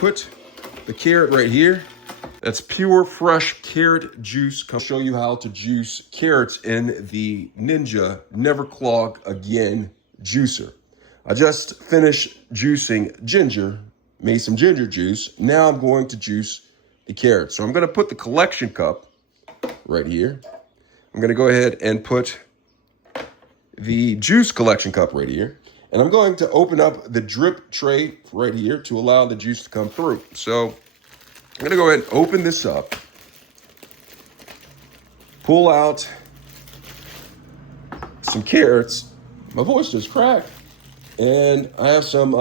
put the carrot right here. That's pure fresh carrot juice. I'll show you how to juice carrots in the Ninja NeverClog Juicer. I just finished juicing ginger, made some ginger juice. Now I'm going to juice the carrots. So I'm going to put the collection cup right here. I'm going to go ahead and put the juice collection cup right here. And I'm going to open up the drip tray right here to allow the juice to come through. So I'm going to go ahead and open this up, pull out some carrots. My voice just cracked. And I have some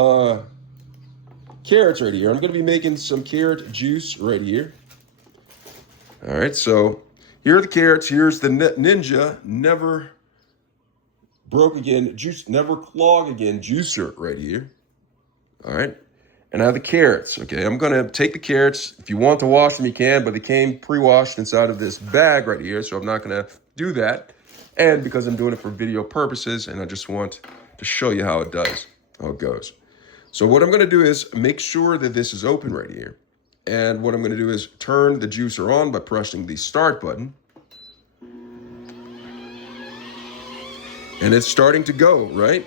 carrots right here. I'm going to be making some carrot juice right here. All right, so here are the carrots. Here's the Ninja NeverClog Juicer right here. All right. And I have the carrots, okay? I'm going to take the carrots. If you want to wash them, you can, but they came pre-washed inside of this bag right here, so I'm not going to do that. And because I'm doing it for video purposes, and I just want to show you how it goes. So what I'm going to do is make sure that this is open right here. And what I'm going to do is turn the juicer on by pressing the start button. And it's starting to go, right?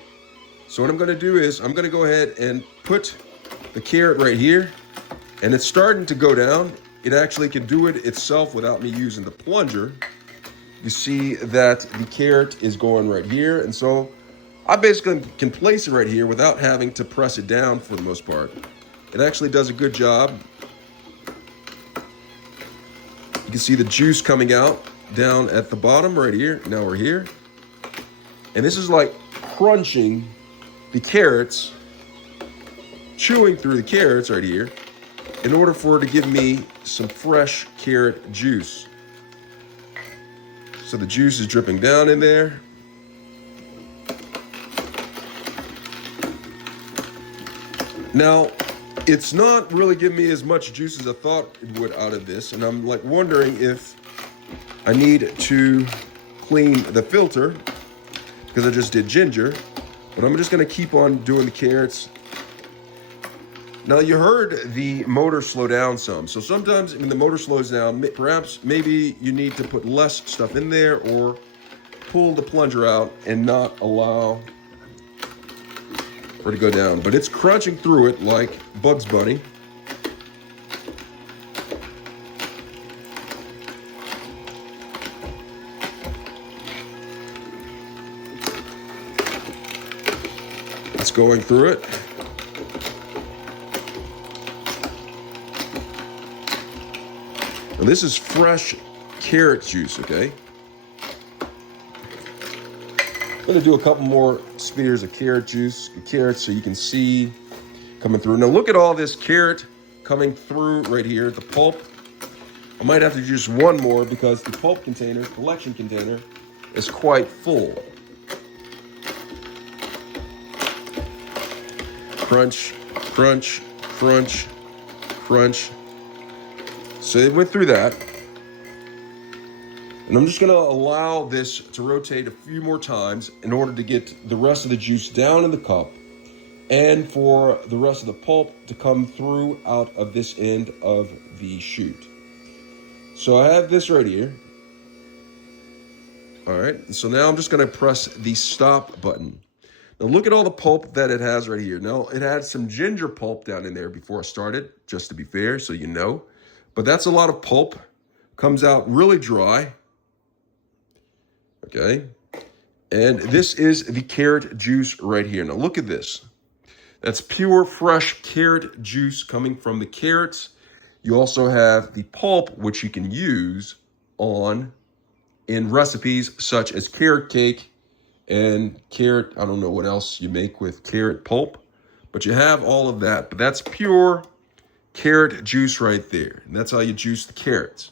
So what I'm going to do is I'm going to go ahead and put the carrot right here, and it's starting to go down. It actually can do it itself without me using the plunger. You see that the carrot is going right here, and so I basically can place it right here without having to press it down for the most part. It actually does a good job. You can see the juice coming out down at the bottom right here. Now we're here. And this is like crunching the carrots, chewing through the carrots right here in order for it to give me some fresh carrot juice. So the juice is dripping down in there. Now, it's not really giving me as much juice as I thought it would out of this, and I'm like wondering if I need to clean the filter because I just did ginger, but I'm just gonna keep on doing the carrots. Now you heard the motor slow down some. So sometimes when the motor slows down, maybe you need to put less stuff in there or pull the plunger out and not allow for it to go down. But it's crunching through it like Bugs Bunny. It's going through it. Now this is fresh carrot juice, okay? I'm gonna do a couple more spears of carrot juice, carrots, so you can see coming through. Now look at all this carrot coming through right here, the pulp. I might have to use one more because the pulp container, collection container, is quite full. Crunch, crunch, crunch, crunch. So it went through that. And I'm just gonna allow this to rotate a few more times in order to get the rest of the juice down in the cup and for the rest of the pulp to come through out of this end of the chute. So I have this right here. All right, so now I'm just gonna press the stop button. Now look at all the pulp that it has right here. Now it had some ginger pulp down in there before I started, just to be fair, so you know. But that's a lot of pulp. Comes out really dry. Okay. And this is the carrot juice right here. Now look at this. That's pure fresh carrot juice coming from the carrots. You also have the pulp, which you can use in recipes such as carrot cake and carrot, I don't know what else you make with carrot pulp, but you have all of that. But that's pure carrot juice right there. And that's how you juice the carrots.